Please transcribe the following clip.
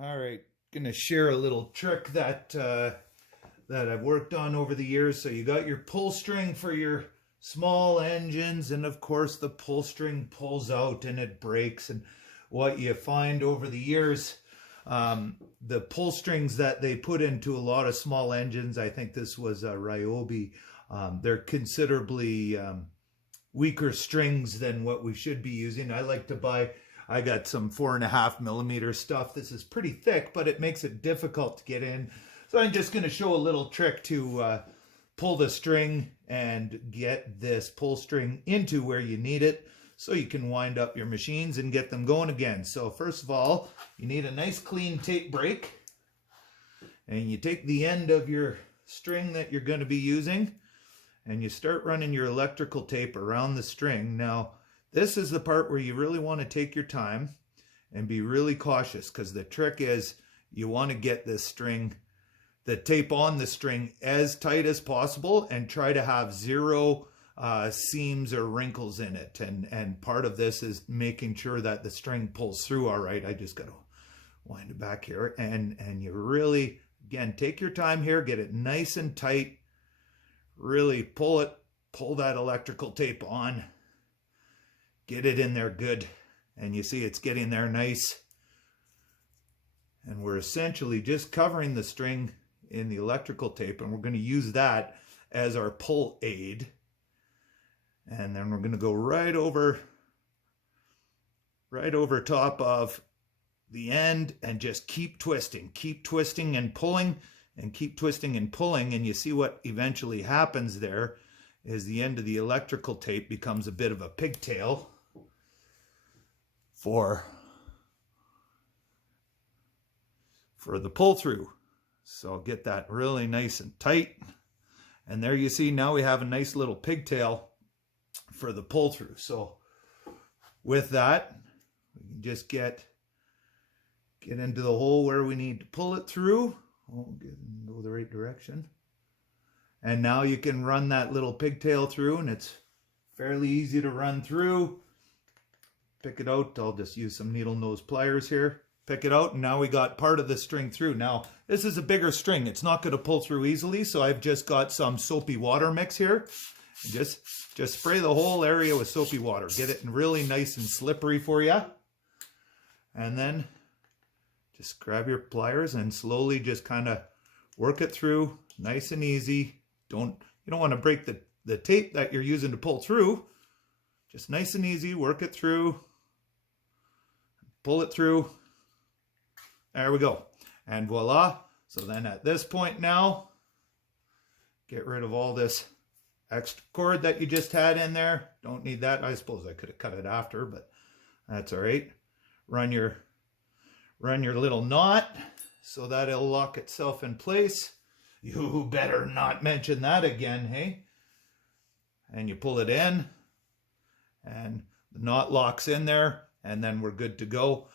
All right, gonna share a little trick that I've worked on over the years. So you got your pull string for your small engines, and of course the pull string pulls out and it breaks. And what you find over the years, the pull strings that they put into a lot of small engines, I think this was a Ryobi, they're considerably weaker strings than what we should be using. I got some 4.5 millimeter stuff. This is pretty thick, but it makes it difficult to get in. So I'm just going to show a little trick to pull the string and get this pull string into where you need it so you can wind up your machines and get them going again. So first of all, you need a nice clean tape break. And you take the end of your string that you're going to be using and you start running your electrical tape around the string. Now, this is the part where you really want to take your time and be really cautious, because the trick is you want to get this string, the tape on the string, as tight as possible and try to have zero seams or wrinkles in it. And part of this is making sure that the string pulls through all right. I just got to wind it back here. And you really, again, take your time here, get it nice and tight, really pull that electrical tape on. Get it in there good, and you see it's getting there nice. And we're essentially just covering the string in the electrical tape, and we're going to use that as our pull aid. And then we're going to go right over top of the end and just keep twisting and pulling, and keep twisting and pulling. And you see what eventually happens there is the end of the electrical tape becomes a bit of a pigtail for the pull through. So I'll get that really nice and tight. And there you see, now we have a nice little pigtail for the pull through. So with that, we can just get into the hole where we need to pull it through. Go the right direction. And now you can run that little pigtail through, and it's fairly easy to run through. Pick it out. I'll just use some needle nose pliers here. Pick it out, and now we got part of the string through. Now, this is a bigger string. It's not going to pull through easily, so I've just got some soapy water mix here. Just spray the whole area with soapy water. Get it really nice and slippery for you. And then just grab your pliers and slowly just kind of work it through, nice and easy. You don't want to break the tape that you're using to pull through. Just nice and easy, work it through, pull it through. There we go. And voila. So then at this point now, get rid of all this extra cord that you just had in there. Don't need that. I suppose I could have cut it after, but that's all right. Run your little knot so that it'll lock itself in place. You better not mention that again, hey? And you pull it in, and the knot locks in there, and then we're good to go.